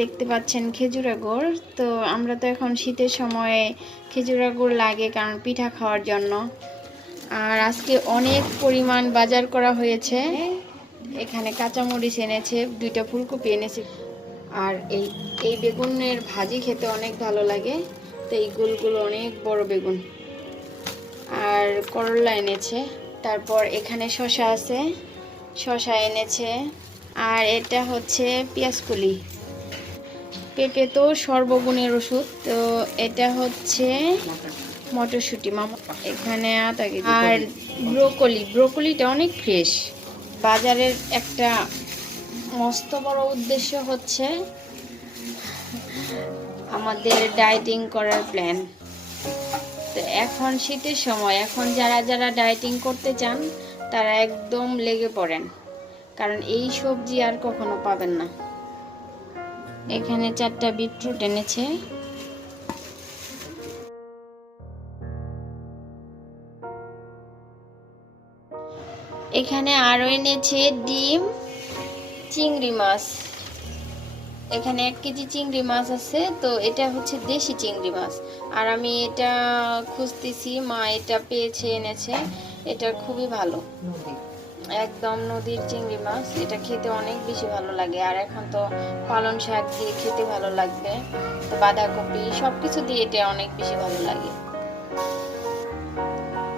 দেখতে পাচ্ছেন খেজুরা গুড়। তো আমরা তো এখন শীতের সময়ে খেজুরা গুড় লাগে কারণ পিঠা খাওয়ার জন্য। আর আজকে অনেক পরিমাণ বাজার করা হয়েছে। এখানে কাঁচামরিচ এনেছে, দুইটা ফুলকপি এনেছে। আর এই এই বেগুনের ভাজি খেতে অনেক ভালো লাগে। তো এই গুলগুলো অনেক বড় বেগুন। আর করলা এনেছে। তারপর এখানে শশা আছে। শশা এনেছে। আর এটা হচ্ছে পেঁয়াজকলি। পেঁপে তো সর্বগুণের ওষুধ, তো এটা হচ্ছে মটরশুঁটি, মামা। এখানে আর ব্রোকলি, ব্রোকলিটা অনেক ফ্রেশ বাজারের একটা মস্ত বড় উদ্দেশ্য হচ্ছে আমাদের ডায়েটিং করার প্ল্যান তো এখন শীতের সময়, এখন যারা যারা ডায়েটিং করতে চান, তারা একদম লেগে পড়েন। কারণ এই সবজি আর কখনো পাবেন না। এখানে চারটা বিটরুট এনেছে। এখানে আরও এনেছে ডিম, চিংড়ি মাছ। এখানে এক কেজি চিংড়ি মাছ আছে, তো এটা হচ্ছে দেশি চিংড়ি মাছ। আর আমি এটা খুঁজতেছি, মা এটা পেয়েছে, এনেছে। এটা খুবই ভালো। একদম নদীর চিংড়ি মাছ, এটা খেতে অনেক বেশি ভালো লাগে। আর এখন তো পালং শাক দিয়ে খেতে ভালো লাগবে, তো বাঁধাকপি সব কিছু দিয়ে এটা অনেক বেশি ভালো লাগে।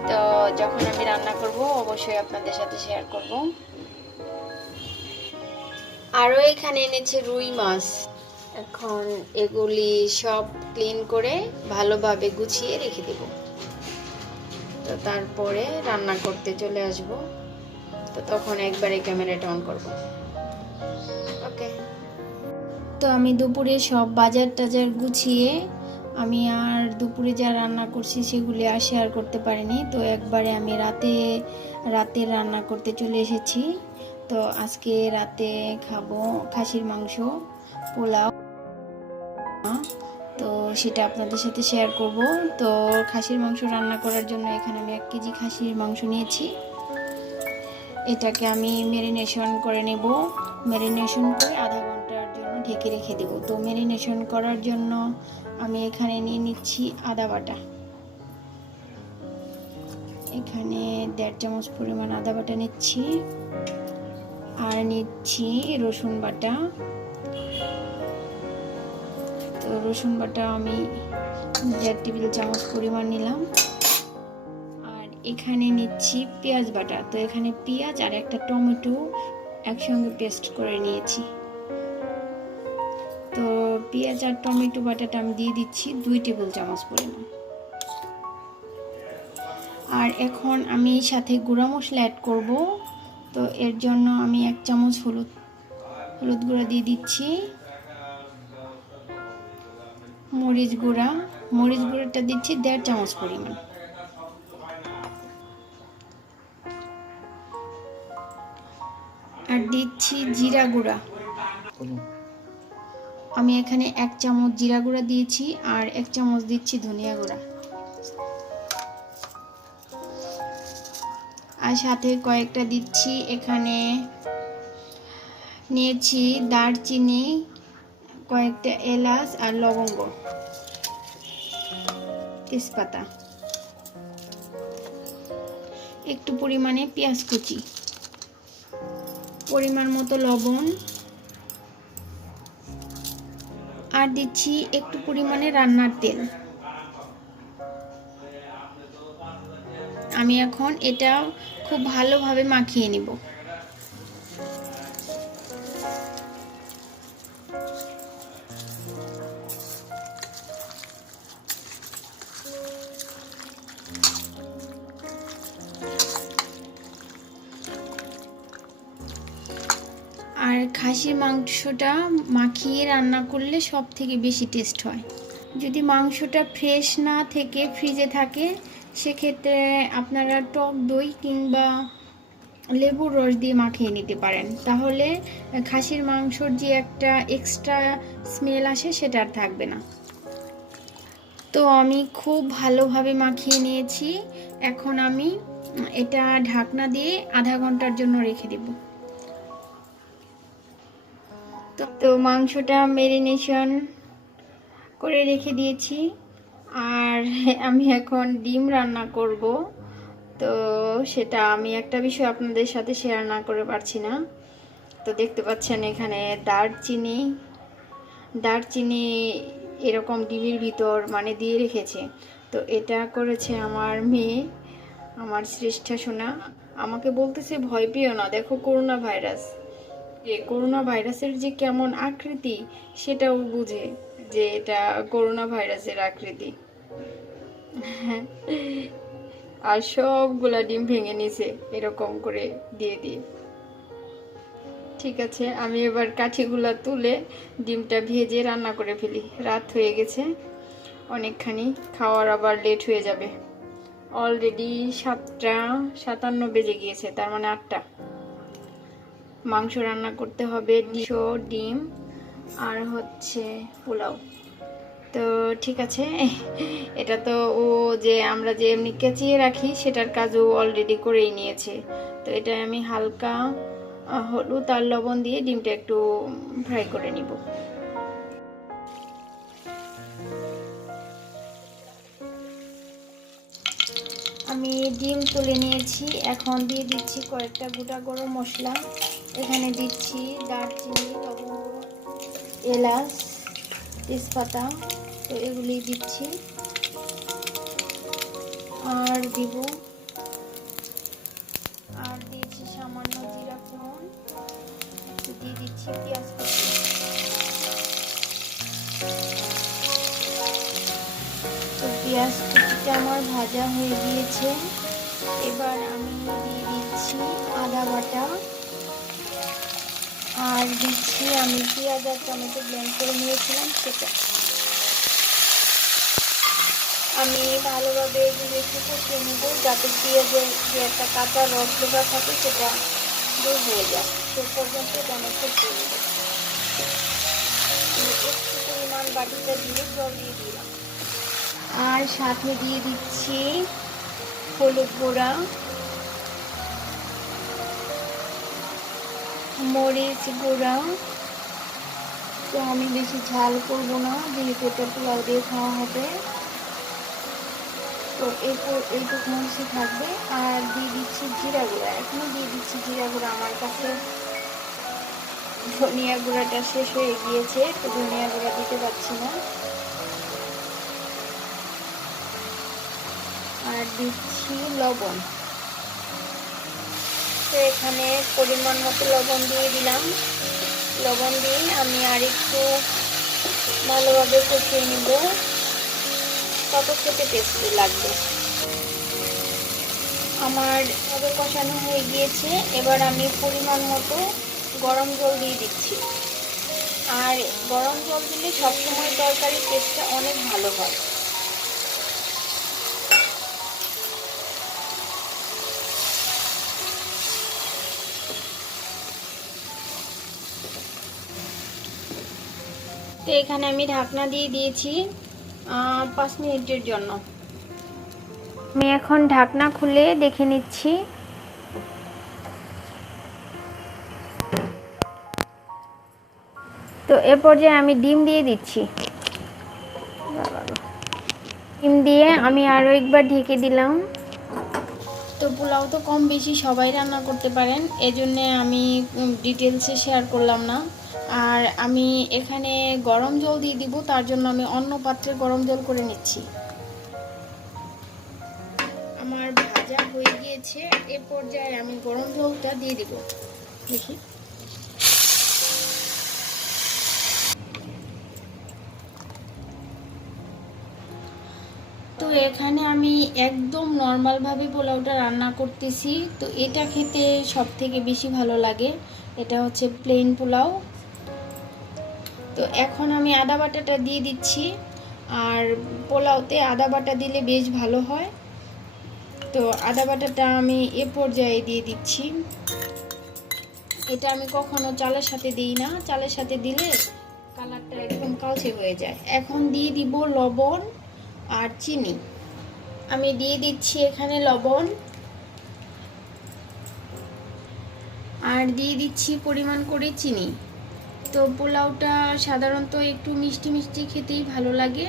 তো যখন আমি রান্না করব, অবশ্যই আপনাদের সাথে শেয়ার করব। আরও এখানে এনেছে রুই মাছ। এখন এগুলি সব ক্লিন করে ভালোভাবে গুছিয়ে রেখে দেব। তো তারপরে রান্না করতে চলে আসব। তো তখন একবারে ক্যামেরাটা অন করব। ওকে। তো আমি দুপুরে সব বাজার টাজার গুছিয়ে আমি আর দুপুরে যা রান্না করছি সেগুলি আর শেয়ার করতে পারিনি। তো একবারে আমি রাতে রাতে রান্না করতে চলে এসেছি। তো আজকে রাতে খাব খাসির মাংস, পোলাও। তো সেটা আপনাদের সাথে শেয়ার করব। তো খাসির মাংস রান্না করার জন্য এখানে আমি এক কেজি খাসির মাংস নিয়েছি। এটাকে আমি ম্যারিনেশন করে নেব। ম্যারিনেশন করে আধা ঘণ্টার জন্য ঢেকে রেখে দেব। তো ম্যারিনেশন করার জন্য আমি এখানে নিয়ে নিচ্ছি আদা বাটা। এখানে দেড় চামচ পরিমাণ আদা বাটা নিচ্ছি। আর নিচ্ছি রসুন বাটা। তো রসুন বাটা আমি দেড় টেবিল চামচ পরিমাণ নিলাম। এখানে নিচ্ছি পেঁয়াজ বাটা। তো এখানে পেঁয়াজ আর একটা টমেটো একসঙ্গে পেস্ট করে নিয়েছি। তো পেঁয়াজ আর টমেটো বাটাটা আমি দিয়ে দিচ্ছি দুই টেবিল চামচ পরিমাণ। আর এখন আমি সাথে গুঁড়া মশলা অ্যাড করব। তো এর জন্য আমি এক চামচ হলুদ হলুদ গুঁড়া দিয়ে দিচ্ছি। মরিচ গুঁড়া, মরিচ গুঁড়াটা দিচ্ছি দেড় চামচ পরিমাণ। আর দিচ্ছি জিরা গুঁড়া। আমি এখানে এক চামচ জিরা গুঁড়া দিয়েছি আর এক চামচ দিচ্ছি ধনিয়া গুঁড়া। আর সাথে কয়েকটা দিচ্ছি এখানে নিয়েছি দারচিনি কয়েকটা এলাচ আর লবঙ্গ। তেজপাতা। একটু পরিমাণে পেঁয়াজ কুচি। পরিমাণ মতো লবণ। আর দিচ্ছি একটু পরিমাণে রান্নার তেল। আমি এখন এটা খুব ভালোভাবে মাখিয়ে নিব। খাসির মাংসটা মাখিয়ে রান্না করলে সব থেকে বেশি টেস্ট হয়। যদি মাংসটা ফ্রেশ না থেকে ফ্রিজে থাকে, সেক্ষেত্রে আপনারা টক দই কিংবা লেবুর রস দিয়ে মাখিয়ে নিতে পারেন। তাহলে খাসির মাংসর যে একটা এক্সট্রা স্মেল আসে, সেটা আর থাকবে না। তো আমি খুব ভালোভাবে মাখিয়ে নিয়েছি। এখন আমি এটা ঢাকনা দিয়ে আধা ঘণ্টার জন্য রেখে দেব। তো মাংসটা মেরিনেশন করে রেখে দিয়েছি। আর আমি এখন ডিম রান্না করব। তো সেটা আমি একটা বিষয় আপনাদের সাথে শেয়ার না করে পারছি না। তো দেখতে পাচ্ছেন এখানে দারচিনি দারচিনি এরকম ডিমের ভিতর মানে দিয়ে রেখেছে। তো এটা করেছে আমার মেয়ে, আমার শ্রেষ্ঠা সোনা। আমাকে বলতেছে, ভয় পেও না, দেখো করোনা ভাইরাস। যে করোনা ভাইরাসের যে কেমন আকৃতি, সেটাও বুঝে যে এটা করোনা ভাইরাসের আকৃতি। আর সবগুলা ডিম ভেঙে নিছে, এরকম করে দিয়ে দিয়ে। ঠিক আছে, আমি এবার কাঠিগুলা তুলে ডিমটা ভেজে রান্না করে ফেলি। রাত হয়ে গেছে, অনেকখানি খাওয়ার আবার লেট হয়ে যাবে। অলরেডি সাতটা সাতান্ন বেজে গিয়েছে, তার মানে আটটা। মাংস রান্না করতে হবে ডিশো ডিম আর হচ্ছে পোলাও। তো ঠিক আছে, এটা তো ও যে আমরা যে এমনি কেচিয়ে রাখি, সেটার কাজ ও অলরেডি করেই নিয়েছে। তো এটা আমি হালকা হলুদ আর লবণ দিয়ে ডিমটা একটু ফ্রাই করে নিব। আমি ডিম তুলে নিয়েছি, এখন দিয়ে দিচ্ছি কয়েকটা গোটা গরম মশলা। এখানে দিচ্ছি দারচিনি লবঙ্গ এলাচ, তেজপাতা, তো এগুলি দিচ্ছি। আর দিব, আর দিয়েছি সামান্য জিরা ফোড়ন দিয়ে দিচ্ছি পেঁয়াজ তো পেঁয়াজ কুচিটা আমার ভাজা হয়ে গিয়েছে। এবার আমি দিয়ে দিচ্ছি আদা বাটা। আর দিচ্ছি আমি পেঁয়াজ আর টমেটো ব্লেন্ড করে নিয়েছিলাম, সেটা। আমি ভালোভাবে এগুলো একটু কষিয়ে যাতে পেঁয়াজের যে একটা কাঁচা রস লেখা থাকে সেটা দূর হয়ে যায়। সে পর্যন্ত আমি কষিয়ে নেব একটু পরিমাণ বাটিটা দিয়ে জল দিয়ে দিলাম। আর সাথে দিয়ে দিচ্ছি হলুদ গুঁড়া। মরিচ গুঁড়া। তো আমি বেশি ঝাল করব না যেহেতু এটা পোলাও দিয়ে খাওয়া হবে। তো এরপর এইটুকু মরিচই থাকবে, আর দিয়ে দিচ্ছি জিরা গুঁড়া। এখনও দিয়ে দিচ্ছি জিরা গুঁড়া। আমার কাছে ধনিয়া গুঁড়াটা শেষ হয়ে গিয়েছে, তো ধনিয়া গুঁড়া দিতে পারছি না। আর দিচ্ছি লবণ। তো এখানে পরিমাণ মতো লবণ দিয়ে দিলাম। লবণ দিয়ে আমি আর একটু ভালোভাবে কষিয়ে নিব। তত খেতে টেস্টি লাগবে। আমার ভাবে কষানো হয়ে গিয়েছে। এবার আমি পরিমাণ মতো গরম জল দিয়ে দিচ্ছি। আর গরম জল দিলে সবসময় তরকারির টেস্টটা অনেক ভালো হয়। তো এখানে আমি ঢাকনা দিয়ে দিয়েছি পাঁচ মিনিটের জন্য। আমি এখন ঢাকনা খুলে দেখে নিচ্ছি। তো এ পর্যায়ে আমি ডিম দিয়ে দিচ্ছি। ডিম দিয়ে আমি আরও একবার ঢেকে দিলাম। তো পোলাও তো কম বেশি সবাই রান্না করতে পারেন, এজন্যে আমি ডিটেলসে শেয়ার করলাম না। আর আমি এখানে গরম জল দিয়ে দিব, তার জন্য আমি অন্য পাত্রে গরম জল করে নিচ্ছি। আমার ভাজা হয়ে গিয়েছে, এ পর্যায়ে আমি গরম জলটা দিয়ে দিব। দেখি। তো এখানে আমি একদম নর্মালভাবে পোলাওটা রান্না করতেছি। তো এটা খেতে সব থেকে বেশি ভালো লাগে। এটা হচ্ছে প্লেন পোলাও। তো এখন আমি আদা বাটাটা দিয়ে দিচ্ছি। আর পোলাওতে আদা বাটা দিলে বেশ ভালো হয়। তো আদা বাটাটা আমি এ পর্যায়ে দিয়ে দিচ্ছি। এটা আমি কখনো চালের সাথে দিই না। চালের সাথে দিলে কালারটা একদম কালচে হয়ে যায়। এখন দিয়ে দিব লবণ আর চিনি। আমি দিয়ে দিচ্ছি এখানে লবণ। আর দিয়ে দিচ্ছি পরিমাণ করে চিনি। তো পোলাওটা সাধারণত একটু মিষ্টি মিষ্টি খেতেই ভালো লাগে।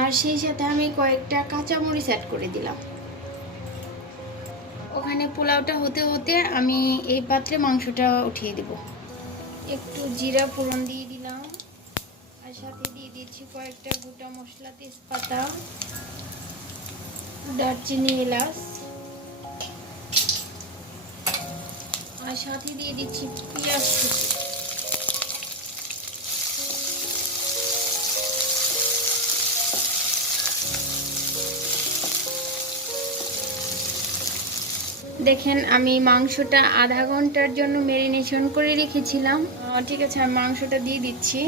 আর সেই সাথে আমি কয়েকটা কাঁচামরিচ অ্যাড করে দিলাম। ওখানে পোলাওটা হতে হতে আমি এই পাত্রে মাংসটা উঠিয়ে দেব। একটু জিরা ফোড়ন দিয়ে দিলাম। আর সাথে দিয়ে দিচ্ছি কয়েকটা গোটা মশলা তেজপাতা, দারচিনি এলাচ। সাথে দিয়ে দিচ্ছি পেঁয়াজ কুচি। দেখেন, আমি মাংসটা আধা ঘণ্টার জন্য ম্যারিনেশন করে রেখেছিলাম। ঠিক আছে, আমি মাংসটা দিয়ে দিচ্ছি।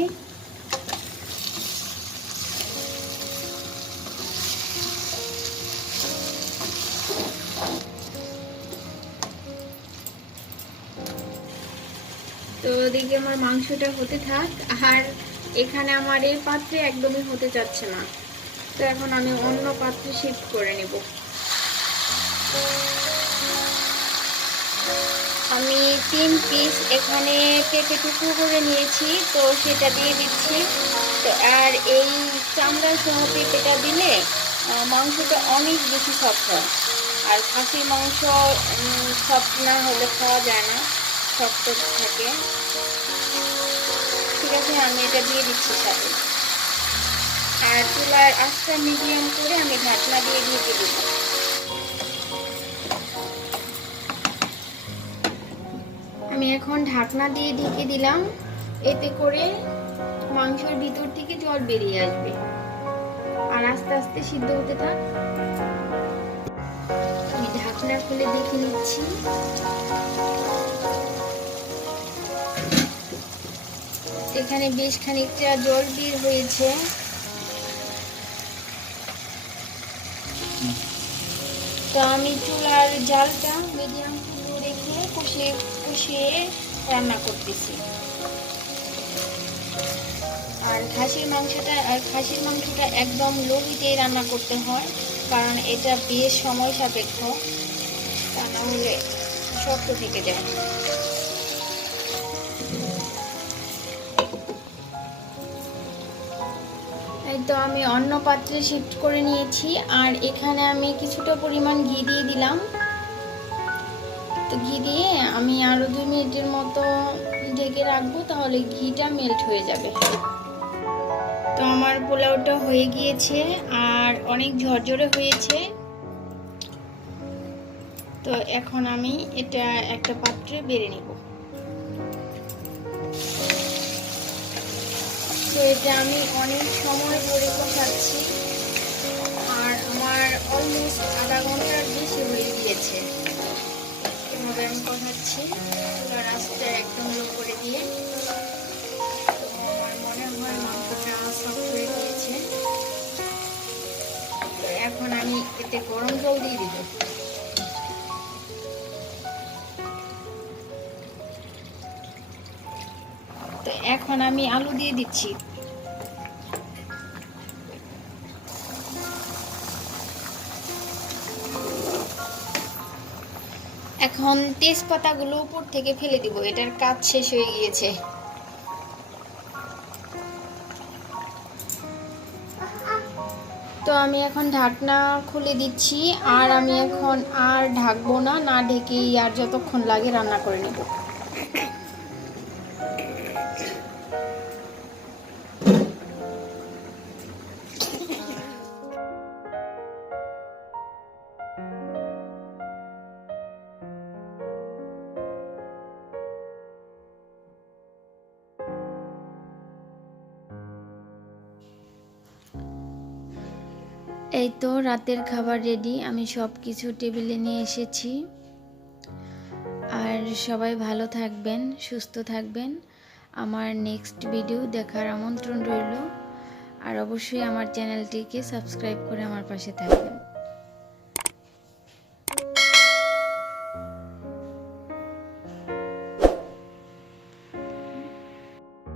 তো দেখি আমার মাংসটা হতে থাক। আর এখানে আমার এই পাত্রে একদমই হতে চাচ্ছে না। তো এখন আমি অন্য পাত্রে শিফট করে নেব। আমি তিন পিস এখানে কেটে টুকরো করে নিয়েছি, তো সেটা দিয়ে দিচ্ছি। তো আর এই চামড়া সহ পেঁপেটা দিলে মাংসটা অনেক বেশি সফট হয়। আর খাসির মাংস সফট না হলে খাওয়া যায় না। শক্ত থাকে। ঠিক আছে, আমি এটা দিয়ে দিচ্ছি সাথে। আর চুলার আঁচটা মিডিয়াম করে আমি ঢাকনা দিয়ে ঢেকে দেব। আমি এখন ঢাকনা দিয়ে ঢেকে দিলাম। এতে করে মাংসের ভিতর থেকে জল বেরিয়ে আসবে। আর আস্তে আস্তে সিদ্ধ হতে থাক। আমি ঢাকনা খুলে দেখে নিচ্ছি। এখানে বেশ খানিকটা জল বের হয়েছে। তো আমি চুলার জালটা মিডিয়াম ফুলো রেখে কষিয়ে কষিয়ে রান্না করতেছি। আর খাসির মাংসটা, আর খাসির মাংসটা একদম লো হিটেই রান্না করতে হয়, কারণ এটা বেশ সময় সাপেক্ষ। তা না হলে শক্ত থেকে যায়। এই তো আমি অন্য পাত্রে শিফট করে নিয়েছি। আর এখানে আমি কিছুটা পরিমাণ ঘি দিয়ে দিলাম। তো ঘি দিয়ে আমি আরও দুই মিনিটের মতো ঢেকে রাখব, তাহলে ঘিটা মেল্ট হয়ে যাবে। তো আমার পোলাওটা হয়ে গিয়েছে, আর অনেক ঝরঝরে হয়েছে। তো এখন আমি এটা একটা পাত্রে বেড়ে নেব। তো এটা আমি অনেক সময় ধরে কষাচ্ছি আর আমার অলমোস্ট আধা ঘণ্টার বেশি হয়ে গিয়েছে। এভাবে আমি কষাচ্ছি চুলার একদম লো করে দিয়ে। আমার মনে হয় হয়ে গিয়েছে। এখন আমি এতে গরম জল দিয়ে দিব। তো এখন আমি আলু দিয়ে দিচ্ছি। এখন তেজপাতাগুলো উপর থেকে ফেলে দিব, এটার কাজ শেষ হয়ে গিয়েছে। তো আমি এখন ঢাকনা খুলে দিচ্ছি, আর আমি এখন আর ঢাকবো না না ঢেকেই, আর যতক্ষণ লাগে রান্না করে নেব। এই তো রাতের খাবার রেডি আমি সব কিছু টেবিলে নিয়ে এসেছি। আর সবাই ভালো থাকবেন, সুস্থ থাকবেন। আমার নেক্সট ভিডিও দেখার আমন্ত্রণ রইল। আর অবশ্যই আমার চ্যানেলটিকে সাবস্ক্রাইব করে আমার পাশে থাকবেন।